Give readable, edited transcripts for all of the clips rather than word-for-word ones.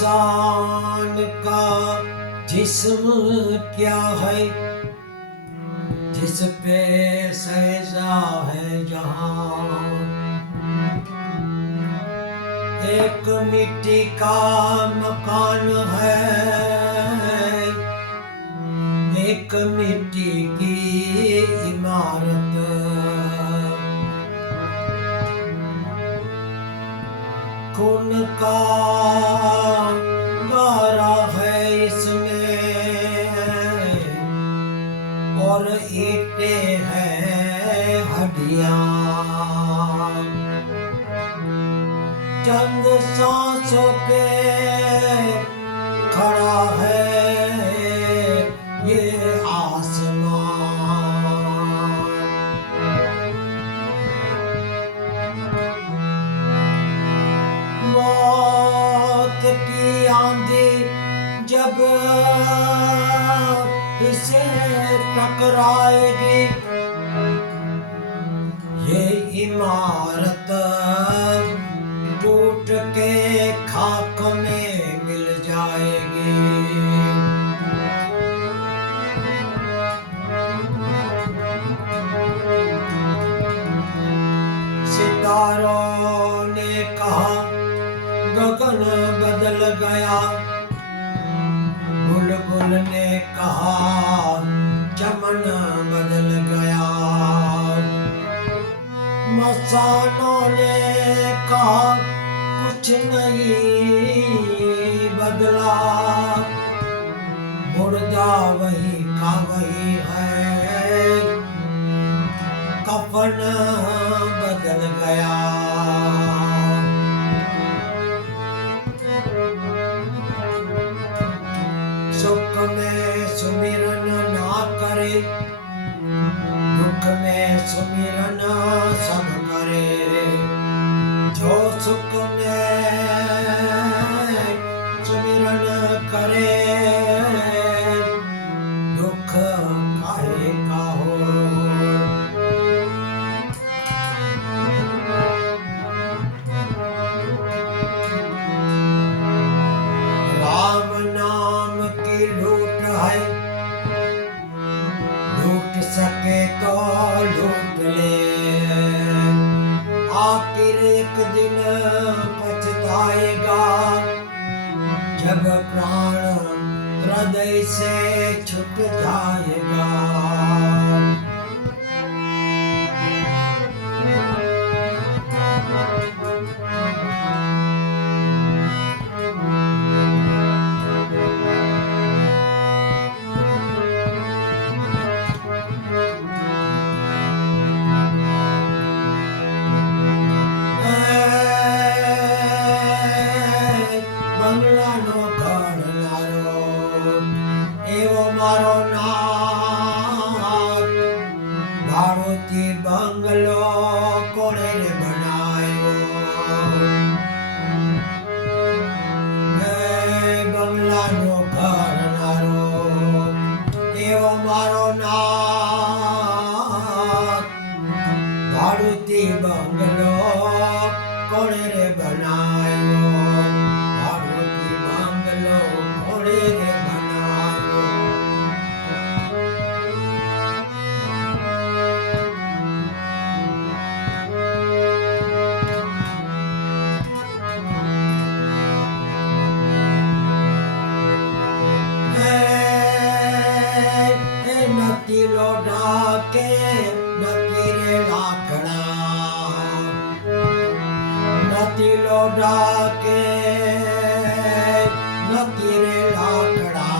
इंसान का जिस्म क्या है जिस पे सजा है जहां। एक मिट्टी का मकान है, एक मिट्टी की इमारत। खून का गारा है इसमें और ईंटें हैं हड्डियां। चंद सांसों पे खड़ा है ये आसमान। मौत की आंधी जब इसे टकराएगी, ये इमारत टूट के खाक में मिल जाएगी। सितारों ने कहा गगन बदल गया, बुलबुल ने कहा चमन बदल गया, मसानों ने कहा कुछ नहीं बदला, मुर्दा वही का वही है, कफन बदल गया। सुख में सुमिरन ना करे, दुख में सुमिरन सब करे। जो सुख में सुमिरन करे, दुख काहे का हो। राम नाम की लूट है, लूट सके तो लूट ले, आखिर एक दिन पछताएगा जब प्राण हृदय से छूट जाएगा। બંગલાનો ઘડનારો એવો મારો નાથ, ભાડોથી બંગલો કોણે રે બનાવ્યો। બંગલાનો ઘડનારો એવો મારો નાથ, ભાડોથી બંગલો કોણે રે બનાવ્યો। नती लोडा के नती रे लाकड़ा, नती लोडा के नती रे लाकड़ा,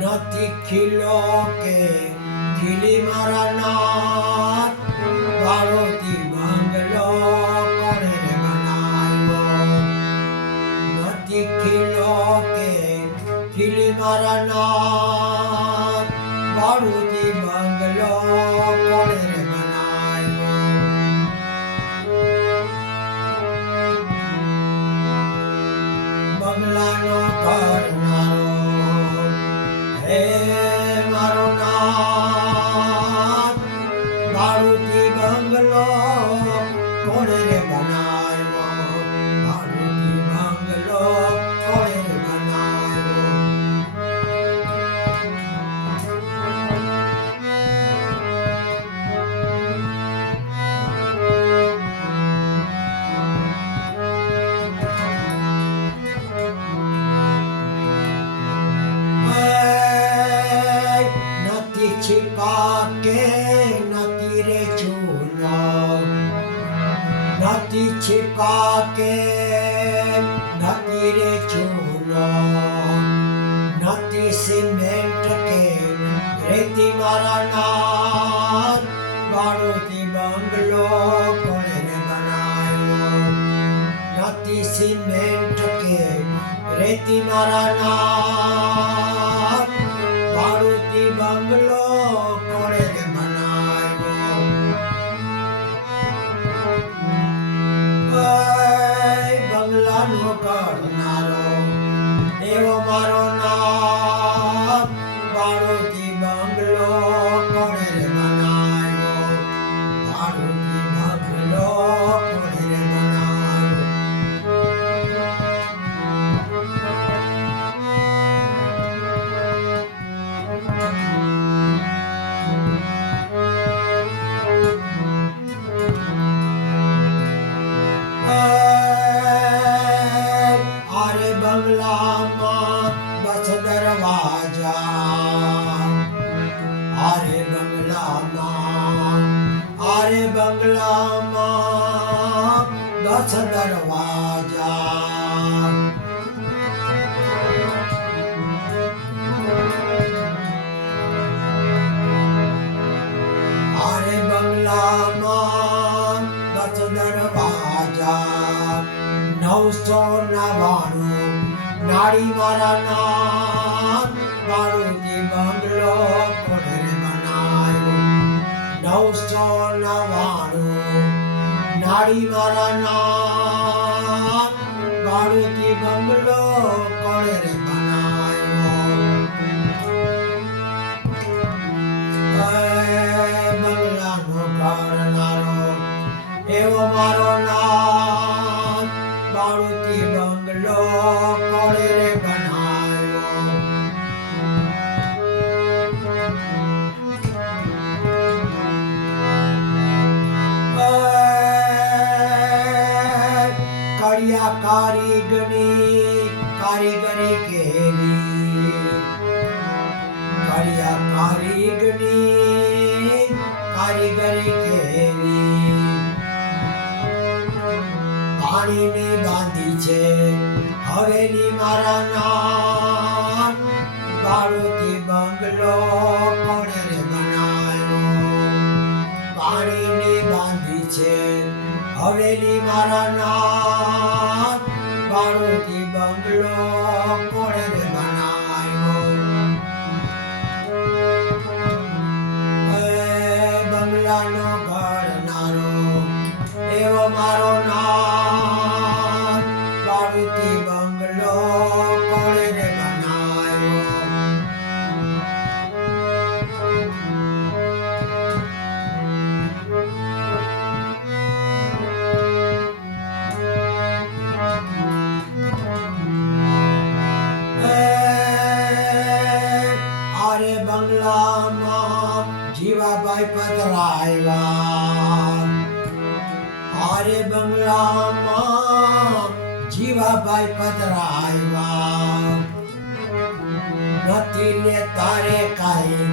नती खिलो के खिली मारा नाथ, भाड़ोती बंगलो कोणे रे बनाव्यो। नती खिलो के खिली मारा नाथ, भाड़ोती बंगलो कोणे रे बनाव्यो। बंगलानो घडनारो हे मारो नाथ, भाड़ोती बंगलो कोणे रे बनाव्यो। भाड़ोती बंगलो नती छिपा के नती रे चूनो नती सीमेंट के रेती मारा नाथ मारुति बंगलो कोने रे बनायो नती सीमेंट के रेती मारा नाथ मारुति बंगलो कोने रे बनायो बंगला नो करनारो एवो मारो नाथ मारुति बंगलो कोने रे बनायो मारुति बंगलो कोने रे बनायो आरे बंगला मां बस दरवाजा आरे बंगला मां बस दरवाजा आरे बंगला मां बस दरवाजा 999 नाड़ी मारा नाथ मारुति बंगलो कोने रे बनायो 999 नाड़ी मारा नाथ मारुति बंगलो कोने रे बनायो बंगला नो करनारो एवो मारो नाथ मारुति बंगलो कोने रे बनायो करिया कारीगरी केली करिया कारीगरी केली પાણી ને બાંધી છે હવેલી મારા નાથ મારુતિ બંગલો કોણે રે બનાયો પાણી ને બાંધી છે હવેલી મારા નાથ મારુતિ બંગલો કોણે રે બનાયો બંગલાનો ઘડનારો એવો મારો નાથ મારુતિ બંગલો કોણે રે બનાયો આરે બંગલામાં જીવાભાઈ પધરાવ્યા આરે બંગલામાં જીવાભાઈ પધરાવ્યા નથી ને તારે કાંઈ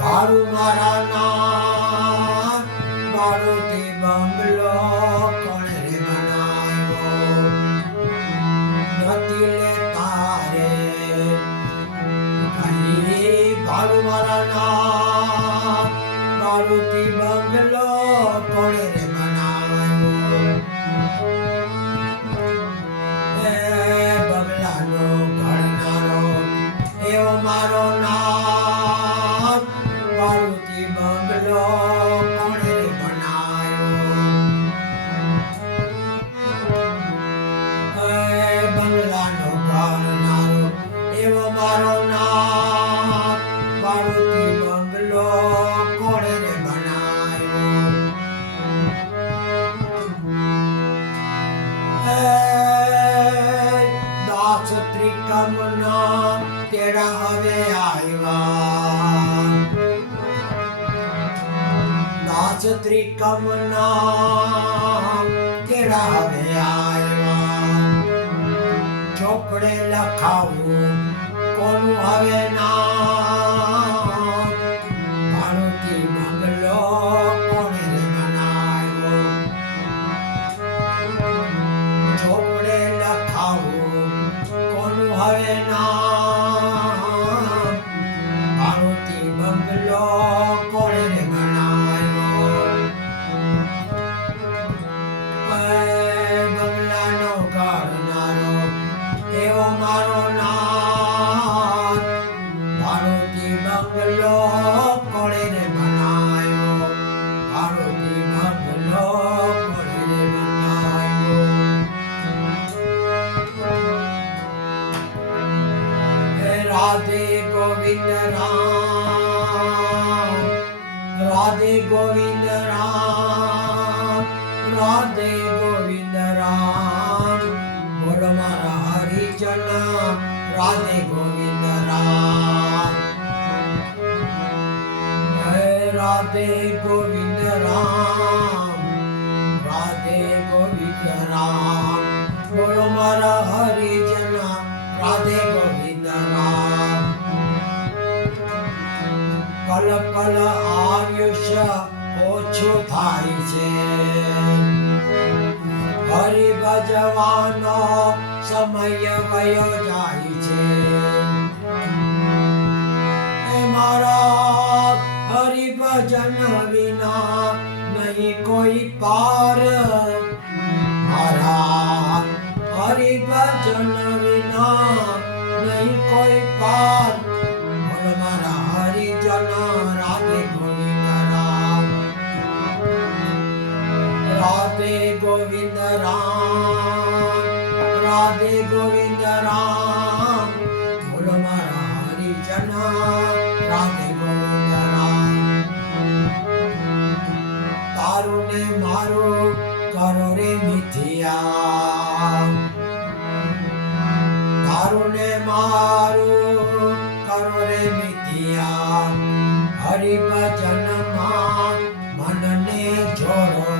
ભાડું મારા નાથ મારુતિ બંગલો કોણે રે બનાવ્યો નથી ને તારે કાંઈ ભાડું મારા નાથ મારુતિ બંગલો કોણે રે બનાવ્યો બંગલાનો ઘડનારો એવો મારો નાથ મારુતિ બંગલો કોણે રે બનાવ્યો બંગલાનો ઘડનારો એવો મારો નાથ મારુતિ બંગલો કોણે રે બનાવ્યો દાસ ત્રિકમના તેડા હવે આવ્યા દાસ ત્રિકમના તેડા હવે આવ્યા ચોપડે લખાવું કોનું હવે નામ મારુતિ બંગલો કોણે રે બનાવ્યો બોલો મારો નાથ ભાડુતી બંગલો કોણે રે બનાવ્યો ભાડુતી બંગલો કોણે રે બનાવ્યો હે રાધે ગોવિંદ રામ રાધે ગોવિંદ રામ રાધે ગોવિંદ રામ બોલો મારા હરિજન રાધે ગોવિંદ રામ હે રાધે ગોવિંદ રામ રાધે ગોવિંદ રામ બોલો મારા હરિજન રાધે ગોવિંદ રામ પલ પલ આયુષ્ય ઓછું થાય છે હરિ ભજવાનો સમય વયો જાય છે એ મારા હરિ ભજન વિના નહીં કોઈ પાર મારા હરિ ભજન વિના નહીં કોઈ પાર બોલો મારા હરિજન રાધે ગોવિંદ રામ રાધે ગોવિંદ રામ રાધે ગોવિંદ રામ બોલો મારા હરિજન રાધે ગોવિંદ રામ તારું ને મારું કરો રે મિથિયા તારું ને મારું કરો રે મિથિયા હરિ ભજન માં મનને જોડો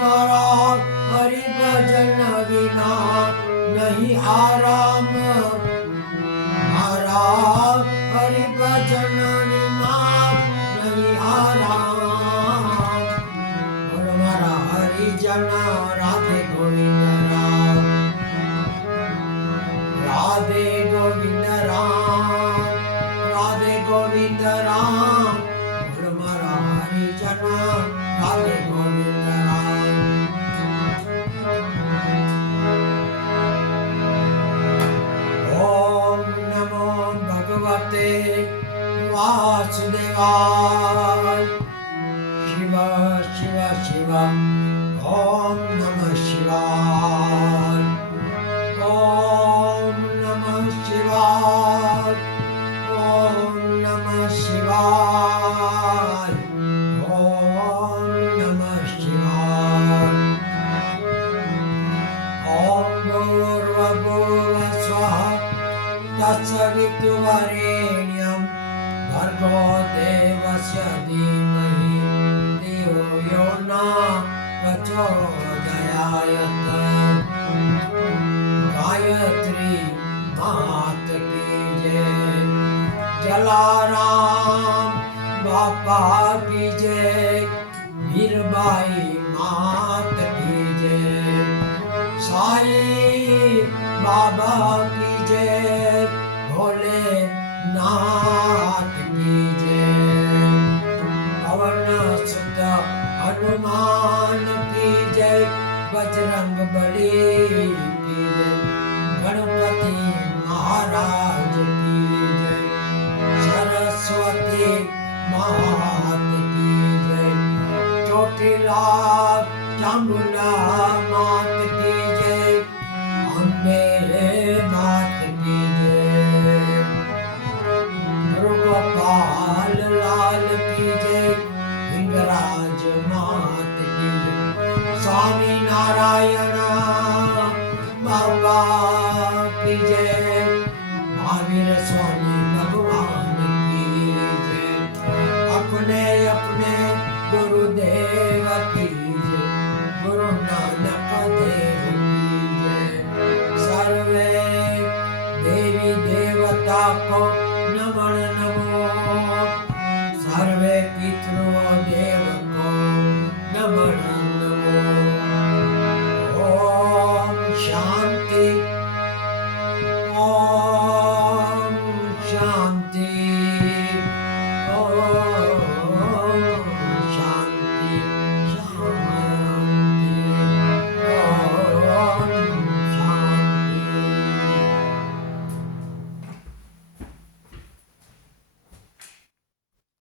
મારા હરિ ભજન વિના નહીં આરામ મારા હરિ ભજન વિના નહીં આરામ બોલો મારા હરિજન રાધે ગોવિંદ રામ રાધે ગોવિંદ રામ રાધે ગોવિંદ રામ બોલો મારા હરિજન રાધે ગોવિંદ રામ ઓમ નમો ભગવતે વાસુદેવાય શિવ શિવ શિવ ઓમ નમઃ શિવાય ઓમ નમઃ શિવાય ઓમ નમઃ શિવાય ઓમ નમઃ શિવાય ઓમ ભૂર્ભુવઃ સ્વઃ તત્સવિતુર્વરેણ્યં ભર્ગો દેવસ્ય ધીમહિ ધિયો યો ન પ્રચોદયાત ગાયત્રી માત કી જય જલારામ બાપા કી જય વીરબાઈ માત કી જય સાઈ બાબા કી જય ભોલે નાથ કી જય પવન સુત હનુમાન કી જય बजरंग बली की जय गणपति महाराज की जय सरस्वती मात की जय चोटीला चामुंडा मात की जय अम्बे मात की जय गोपाल लाल की जय हिंगराज मात की जय स्वामी नारायण बाबा की जय